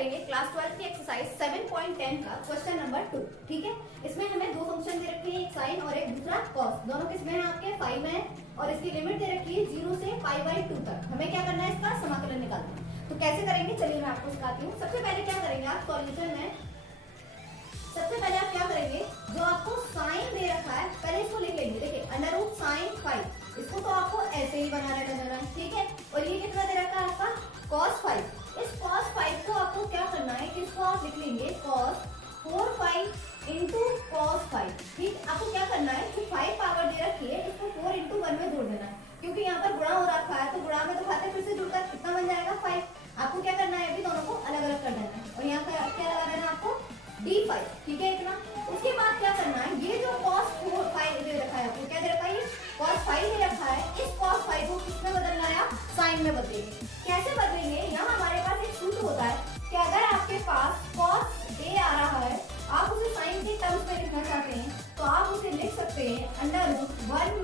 करेंगे क्लास 12 की एक्सरसाइज 7.10 का क्वेश्चन नंबर 2। ठीक है, इसमें हमें दो फंक्शन दे रखे हैं, एक साइन और एक दूसरा कॉस। दोनों किसमें हैं आपके 5 में और इसकी लिमिट दे रखी है 0 से π/2 तक। हमें क्या करना है, इसका समाकलन निकालना है। तो कैसे करेंगे चलिए मैं आपको सिखाती हूँ। सबसे पहले क्या करेंगे आप सॉल्यूशन में, सबसे पहले आप क्या करेंगे, जो आपको साइन दे रखा है पहले इसको लिख लेंगे। देखिए √sin5, इसको तो आपको ऐसे ही बना रहना है। ठीक है, और ये कितना दे रखा है आपका cos5। इस cos5 को आपको क्या करना है कि इसको आप लिख लेंगे cos 4π into cos5। ठीक, आपको क्या करना है कि 5 पावर दे रखी है, इसको 4 into 1 में जोड़ देना है, क्योंकि यहाँ पर गुणा हो रखा है तो गुणा में तो खाते फिर से जुड़कर कितना बन जाएगा 5। आपको क्या करना है, अभी दोनों को अलग अलग कर देना है और यहाँ क्या लगा देना है आपको d5। ठीक है इतना। उसके बाद क्या करना है, ये जो cos 4π दे रखा है, आपको क्या दे रखा है, cos5 दे रखा है, इस cos5 को किसमें बदलना है, आप साइन में बदलेंगे। कैसे बदलेंगे, यहाँ हमारे पास एक सूत्र होता है कि अगर आपके पास cos a आ रहा है, आप उसे साइन के टर्म्स में लिखना चाहते हैं तो आप उसे लिख सकते हैं √1 -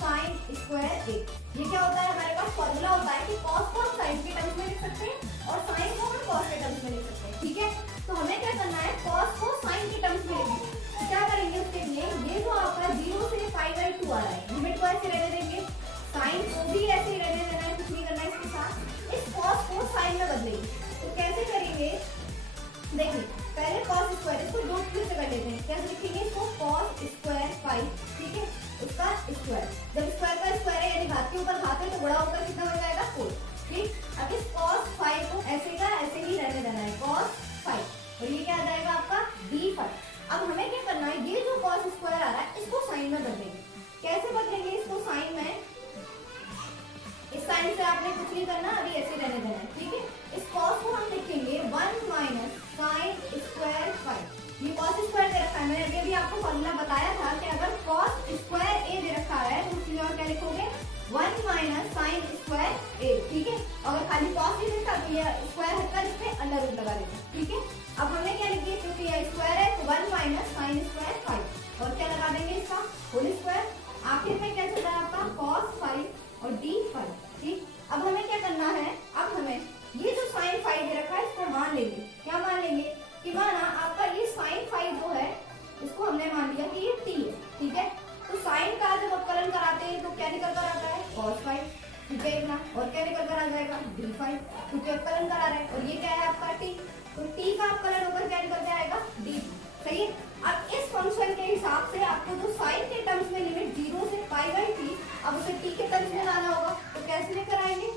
sin² a। ये क्या होता है, हमारे पास फॉर्मूला होता है कि cos को हम साइन के टर्म्स में लिख सकते हैं और साइन को हम cos के टर्म्स में लिख सकते हैं। ठीक है, तो हमें क्या करना है, cos को साइन के टर्म्स में लिखेंगे। तो क्या करेंगे उसके लिए, ये जो आपका 0 से π/2 आ रहा है, लिमिट को ऐसे रहने देंगे, साइन को भी ऐसे ही रहने देना है, कुछ नहीं करना है इसके साथ। इस cos को साइन में बदलेंगे। तो कैसे करेंगे, देखिए पहले cos², इसको दो फिर से कर लेते हैं। कैसे लिखेंगे इसको, cos²5। ठीक है, उसका स्क्वायर, जब स्क्वायर का स्क्वायर है यानी घात के ऊपर घात है तो गुणा होकर कितना हो जाएगा 4। ठीक, अब इस cos5 को ऐसे का ऐसे ही रहने देना है cos5 और ये क्या आ जाएगा आपका d5। अब हमें क्या करना है, ये जो cos² आ रहा है इसको साइन में बदलेंगे। कैसे बदलेंगे इसको साइन में, इस साइन से आपने कुछ नहीं करना, अभी ऐसे रहने देना है। ठीक है, इस cos को हम लिखेंगे 1 - sin²5। ये cos² दे रखा है, मैंने अभी आपको फॉर्मूला बताया था कि अगर cos² a दे रखा है तो उसकी और क्या लिखोगे 1 - sin²a। ठीक है, अगर खाली cos ही देता तो ये स्क्वायर हटकर इस पे अंडर रूट लगा देते। ठीक है, अब हमें क्या लिखिए, क्योंकि ये स्क्वायर है तो 1 - sin²5 और क्या लगा देंगे इसका होल स्क्वायर। आखिर में क्या चल रहा है आपका cos5 और d5। ठीक, अब हमें क्या करना है, अब हमें ये जो sin5 दे रखा है इसको मान लेंगे। क्या मान लेंगे कि माना आपका ये sin5 जो है इसको हमने मान लिया कि ये t है। ठीक है, तो साइन का जब अवकलन कराते हैं तो क्या निकल कर आता है cos5। ठीक है इतना, और क्या निकल कर आ जाएगा d5, क्योंकि अवकलन करा रहे हैं और ये क्या है आपका t, तो t का अवकलन होकर क्या निकल के आएगा d। सही है, अब इस फंक्शन के हिसाब से आपको जो साइन के टर्म्स में लिमिट 0 से π/3, अब उसे t के टर्म्स में लाना होगा। तो कैसे लेकर आएंगे,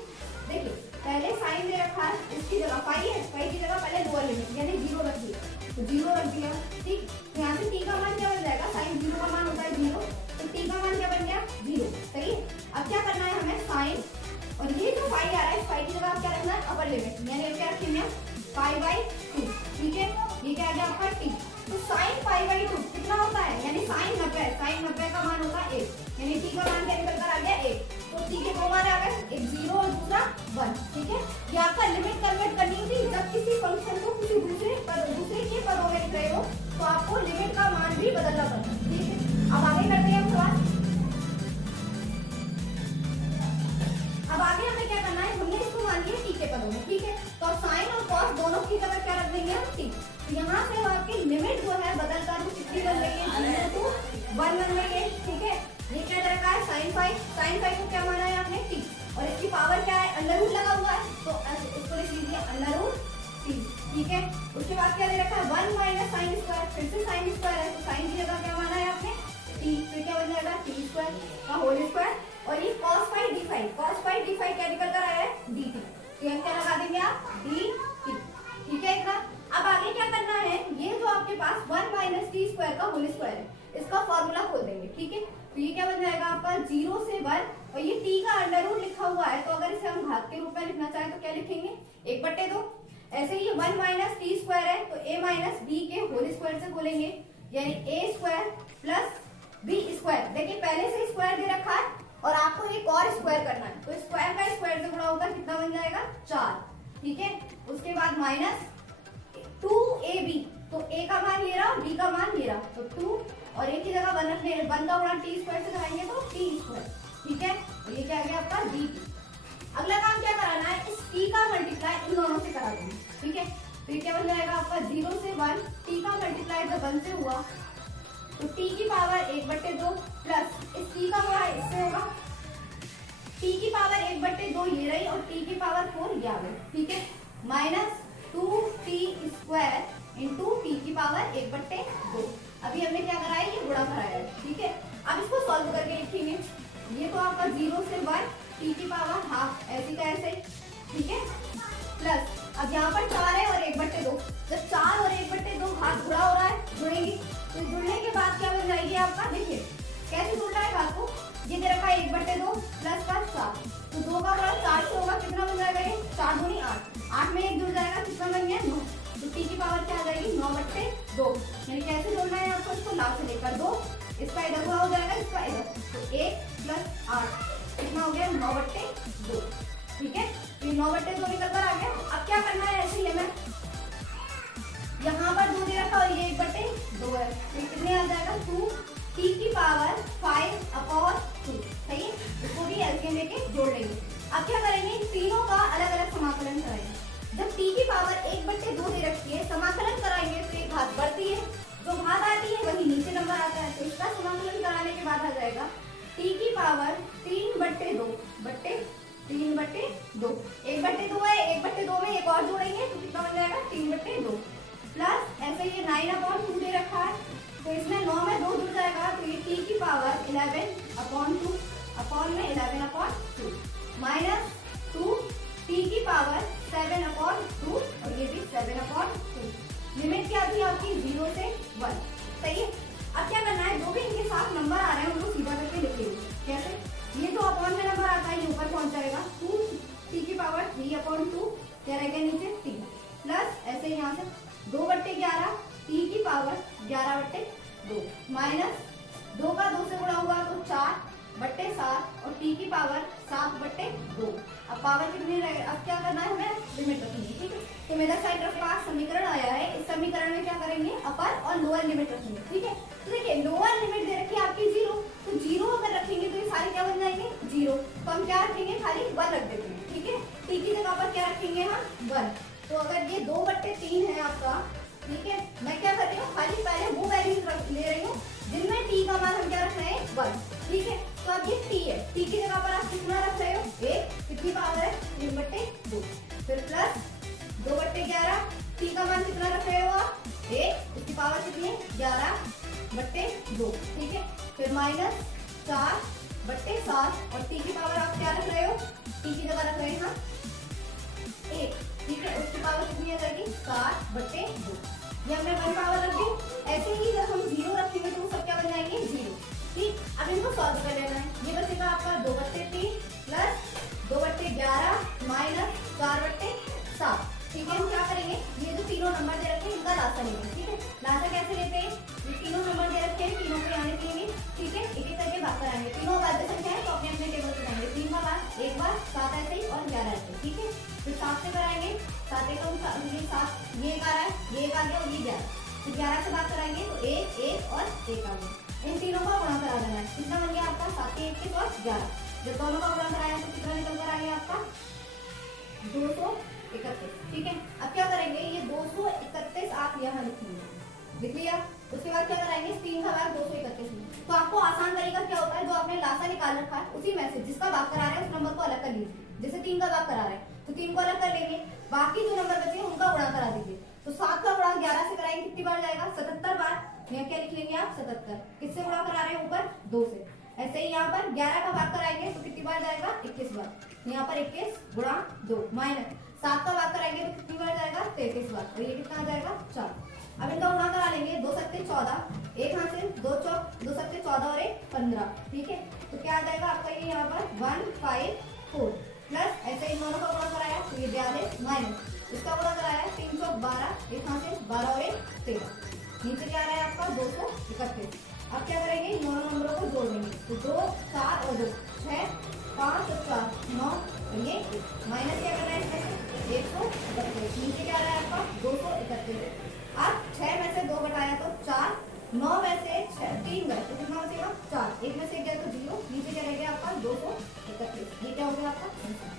देखिए पहले साइन दे रखा है, इसकी जगह पाई है, पाई की जगह पहले लोअर लिमिट यानी 0 रख दिया, तो 0 रख दिया। ठीक, तो यहाँ से t का मान क्या बन जाएगा, साइन 0 का मान होता है 0, तो t का मान क्या बन गया 0। सही है, अब क्या करना है हमें, साइन और ये जो पाई आ रहा है इस पाई की जगह आप क्या रखना है अपर लिमिट, यानी क्या रखेंगे π/2। ठीक है, ये क्या आ गया आपका t। तो साइन π/2 कितना होता है, यानी साइन 90, साइन 90 का मान होता है 1, यानी t का मान क्या निकल कर आ गया 1। तो t के दो मान आ गए, एक 0 और दूसरा 1। ठीक है, ये आपका लिमिट कन्वर्ट करनी होती है जब किसी फंक्शन को किसी दूसरे के पदों में लिख रहे हो तो आपको लिमिट का मान भी बदलना पड़ता है। ठीक है, अब आगे करते हैं हम सवाल। अब आगे हमें क्या करना है, हमने इसको मान लिया t के पदों में। ठीक है, तो साइन और cos दोनों की जगह क्या रख देंगे हम t। तो यहाँ से आपकी लिमिट जो है बदलकर कितनी बन गई है, 0 to 1 बन गई है। ठीक है, ये क्या दे रखा है sin5 को क्या माना है आपने t, और इसकी पावर क्या है अंडर रूट लगा हुआ है तो इसको लिख लीजिए √t। ठीक है, उसके बाद क्या दे रखा है 1 - sin², फिर से sin² है तो साइन की जगह क्या माना है आपने t, फिर क्या बन जाएगा t² का होल स्क्वायर, और ये cos5 d5 क्या निकल कर आया है dt, तो यहाँ क्या लगा देंगे आप dt। ठीक है इतना। अब आगे क्या करना है, ये जो आपके पास 1 - t² का होल स्क्वायर है इसका फॉर्मूला खोल देंगे। ठीक है, तो ये क्या बन जाएगा आपका 0 से 1 और ये t का अंडर रूट लिखा हुआ है तो अगर इसे हम घात के रूप में लिखना चाहें तो क्या लिखेंगे 1/2। ऐसे ही 1 - t² है तो a - b के होल स्क्वायर से बोलेंगे, यानी a² + b²। देखिए पहले से स्क्वायर दे रखा है और आपको एक और स्क्वायर करना है, तो स्क्वायर का स्क्वायर से गुणा होकर कितना बन जाएगा 4। ठीक है, उसके बाद -2ab, तो a का मान ये रहा b का मान ये रहा, तो 2 और a की जगह 1 रखने, 1 का गुणा t² से कराएंगे तो t²। ठीक है, तो ये क्या आ गया आपका dt। अगला काम क्या कराना है, इस t का मल्टीप्लाई इन दोनों से करा देंगे। ठीक है, तो ये क्या बन जाएगा आपका 0 से 1, t का मल्टीप्लाई जब 1 से हुआ तो t की पावर 1/2 प्लस इस t का गुणा इससे होगा, t की पावर 1/2 ये रही और t की पावर 4 ये आ गई, ठीक है, माइनस 2t² इंटू t की पावर 1/2। अभी हमने क्या कराया, ये गुणा कराया है, ठीक है। अब इसको सॉल्व करके लिखेंगे, ये तो आपका 0 से 1 t की पावर हाफ ऐसी का ऐसे, ठीक है, प्लस अब यहाँ पर 4 है और 1/2, जब 4 और 1/2 घात गुणा हो रहा है, जुड़ेंगी तो जुड़ने के बाद क्या बन जाएगी आपका, देखिए कैसे जुड़ रहा है घात को, ये दे रखा है 1/2 प्लस का 4, तो 2 का गुणा 4 से होगा, कितना बन जाएगा ये 4 दूनी 8, 8 में 1 जुड़ जाएगा, कितना बन गया 9, तो t की पावर क्या आ जाएगी 9/2। यानी कैसे जोड़ना है आपको, इसको लास्ट से लेकर 2, इसका इधर गुणा हो जाएगा, इसका इधर, तो 1 प्लस 8 कितना हो गया 9/2, ठीक है, तो 9/2 निकल कर आ गया। अब क्या करना है, ऐसे ही हमें यहाँ पर 2 दे रखा और ये 1/2 है, तो कितने आ जाएगा 2 t की पावर 5/2, सही है, इसको भी एलसीएम लेके जोड़ लेंगे। अब क्या करेंगे, तीनों का अलग अलग समाकलन कराएंगे। जब t की पावर 1/2 दे रखी है, समाकलन कराएंगे तो एक घात बढ़ती है, जो घात आती है वही नीचे नंबर आता है, तो इसका समाकलन कराने के बाद आ जाएगा t की पावर 3/2 बट्टे 3/2, 1/2 है, 1/2 में एक और जोड़ेंगे तो कितना बन जाएगा 3/2, प्लस ऐसे ये 9/2 दे रखा है, तो इसमें 9 में 2 जुड़ जाएगा, तो ये t की पावर 11/2 अपॉन में 11/2 माइनस 2 t की पावर 7/2 और ये भी 7/2। लिमिट क्या थी आपकी 0 से 1, सही है। अब क्या करना है, जो भी इनके साथ नंबर आ रहे हैं उनको सीधा करके लिख लेंगे, कैसे, ये तो अपॉन में नंबर आता है, ये ऊपर पहुंच जाएगा 2 t की पावर 3/2, क्या रहेगा नीचे 3, प्लस ऐसे यहाँ से 2/11 t की पावर 11/2 माइनस 2 का 2 से गुणा हुआ तो 4/7 और t की पावर 7/2। अब पावर कितनी रहेगी, अब क्या करना है, हमें लिमिट रखेंगे, ठीक है। तो मेरा साइड ऑफ पास समीकरण आया है, इस समीकरण में क्या करेंगे, अपर और लोअर लिमिट रखेंगे, ठीक है। तो देखिए लोअर लिमिट दे रखी है आपकी 0, तो 0 अगर रखेंगे तो ये सारे क्या बन जाएंगे 0, तो हम क्या रखेंगे, खाली 1 रख देते हैं, ठीक है। t की जगह पर क्या रखेंगे हम 1, तो अगर ये 2/3 है आपका, ठीक है, मैं क्या कर रही हूँ, खाली पहले वो वैल्यूज ले रही हूँ जिनमें t का मान हम क्या रख रहे हैं 1, ठीक है। तो अब ये t है, t की जगह पर आप कितना रख रहे हो 1, कितनी पावर है 3/2, फिर प्लस 2/11, t का मान कितना रख रहे हो आप 1, इसकी पावर कितनी है 11/2, ठीक है, फिर माइनस 4/7 और t की पावर आप क्या रख रहे हो, t की जगह रख रहे हैं हम 1, ठीक है, उसकी पावर कितनी आ जाएगी 7/2, ये हमने 1 पावर रख दी। ऐसे ही जब हम 0 रखेंगे तो वो सब क्या बन जाएंगे 0, ठीक। अब इनको सॉल्व कर लेना है, ये बचेगा आपका 2/3 प्लस 2/11 माइनस 4/7, ठीक है। हम क्या करेंगे, ये जो तीनों नंबर दे रखे हैं इनका लासा लेंगे, ठीक है। लासा कैसे लेते हैं, ये तीनों नंबर दे रखे हैं, तीनों को यहाँ लिखेंगे, ठीक है, एक एक करके भाग कराएंगे, तीनों वाद्य संख्या है तो अपने अपने टेबल पे जाएंगे, 3 का बाद 1 बार 7 ऐसे ही और 11 ऐसे, ठीक है। फिर 7 से कराएंगे, 7 ये 7, ये 1 आ रहा है, ये 1 आ गया और ये 11, फिर 11 से बात कराएंगे तो 1 1 और 1 आ गया, इन तीनों का गुणा करा देना है, कितना बन गया आपका 7 के 21 और 11, जब दोनों का गुणा कराया तो कितना निकल कर आ गया आपका 231, ठीक है। अब क्या करेंगे, ये 231 आप यहाँ लिखेंगे, लिख लिया, उसके बाद क्या कराएंगे, 3 का भाग 231 में, तो आपको आसान तरीका क्या होता है, जो आपने लासा निकाल रखा है उसी में से जिसका भाग करा रहे हैं उस नंबर को अलग कर लीजिए, जैसे 3 का भाग करा रहे हैं तो 3 को अलग कर लेंगे, बाकी जो नंबर बचे हैं उनका गुणा करा दीजिए, तो 7 का गुणा 11 से कराएंगे कितनी बार जाएगा 77 बार, यहाँ क्या लिख लेंगे आप 77, किससे गुणा करा रहे हैं ऊपर 2 से, ऐसे ही यहाँ पर 11 का भाग कराएंगे तो कितनी बार जाएगा 21 बार, यहाँ पर 21 गुणा 2 माइनस 7 का भाग कराएंगे तो कितनी बार जाएगा 33 बार, और ये कितना आ जाएगा 4। अब इनका गुणा करा लेंगे, 2 7 14, एक हासिल 2 चौक 2 7 14 और 1 15, ठीक है, तो क्या आ जाएगा आपका ये यहाँ पर 154 प्लस ऐसे इन दोनों का गुणा कराया तो ये 42 माइनस इसका गुणा कराया 3 चौक 12, एक हासिल 12 और 1 13, नीचे क्या आ रहा है आपका 231। अब क्या करेंगे, इन दोनों नंबरों को जोड़ देंगे, तो 2 4 और 2 6 5 और 4 9 और ये माइनस क्या कर रहा है इसमें 132, नीचे क्या आ रहा है आपका 231। अब 6 में से 2 घटाया तो 4, 9 में से 3 गए तो कितना बचेगा 4, 1 में से गया तो 0, नीचे क्या रह गया आपका 231, ये क्या हो गया आपका